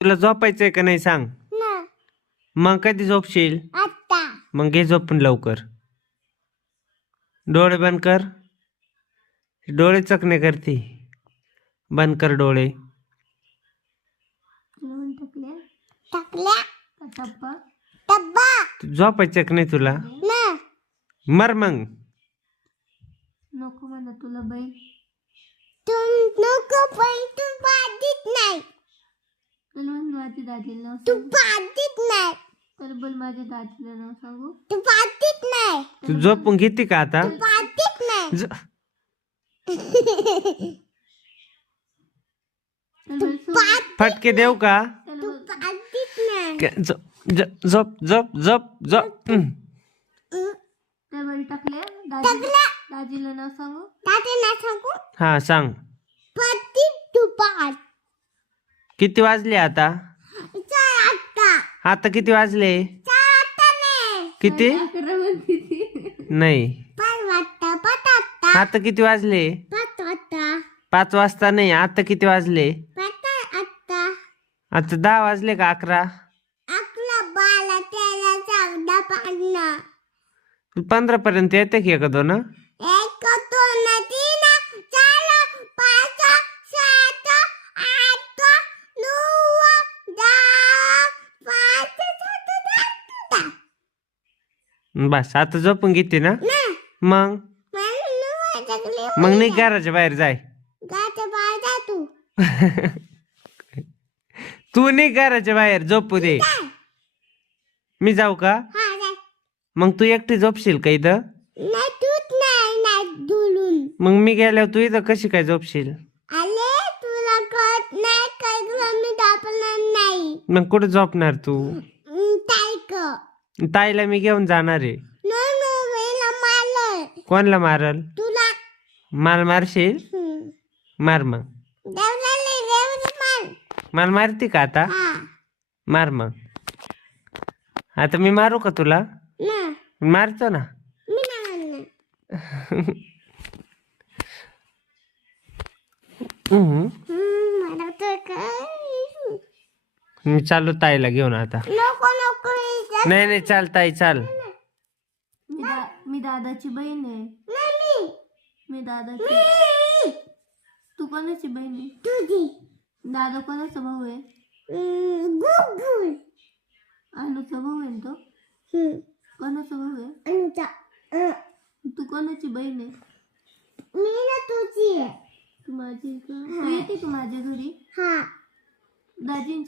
तुला झोपायचंय का नाही सांग. ना मग कधी झोपशील. आता मग घे झोपून लवकर. डोळे बंद कर. डोळे चकणे करते. बंद कर डोळे. टाकल्या टप्पा डब्बा झोपायचं का नाही तुला. ना मर मग. नको म्हणा तुला बाई. तुम नको पण तू बाधित नाही. तुला म्हणून माझ्या दाजीला नाव तू सांगू. बाधित नाही. तर बोल माझ्या दाजीला नाव सांगू. तू बाधित नाही. तू झोपून घेते का आता. तू बाधित नाही. ज- चल बोल सोड. फटके देऊ का. चल तू बोल. बाधित नाही. झोप झोप झोप झोप. चल बोल टाकल्या. टाकल्या. दाजीला नाव सांगू. दादा ना सांगू. हा सांग. बाधित तू बाध. किती वाजले आता. चल आता. आता किती वाजले. चल आता नाही. किती. 11 म्हणते ती. नाही. 5 वाजता 5 वाजता आता किती वाजले. 5 वाजता 5 वाजता नाही. आता किती वाजले. 5 वाजता आता 10 वाजले का 11. 11 12 13 14 15 15 पर्यंत येते की 1 2. 1 2 3 4 5 7 8 9 10 5 7 8 बस आता झोपून घेते ना. मग मग नाही घराच्या बाहेर जाय. गाच्या बाहेर जा तू. तू नाही घराच्या बाहेर झोपू दे. मी जाऊ का. हा जा. मग तू एकटी झोपशील का इथं. नाही तूच नाही धुलून मग मी गेल्यावर तू इथं कशी काय झोपशील. आले तुला कळत नाही काय मी दापणार नाही. मग कुठे झोपणार तू. ताईक ताईला मी घेऊन जाणार आहे. वेळेला मारलं कोणला मारल. तुला. माल मारशील. मार मग. देवला मार. मला मारते का आता. हा मार मग. आता मी मारू का तुला. ना मारतो ना. मी नाही मारणार. मला तर काय मी चालू ताईला घेऊन आता. नको नको इथं. नाही नाही चाल ताई चाल. मी दादाची बहीण आहे. नाही मी दादाची. मी. तू कोणाची बहीण आहे. तुझी दादा कोणाचा भाऊ आहे. गुगुल अनुचा भाऊ आहे ना तो. कोणाचा भाऊ आहे. अनुचा तू कोणाची बहीण आहे. मी ना तुझी आहे. तू माझी का. तू येते का माझ्या घरी. हा दाजी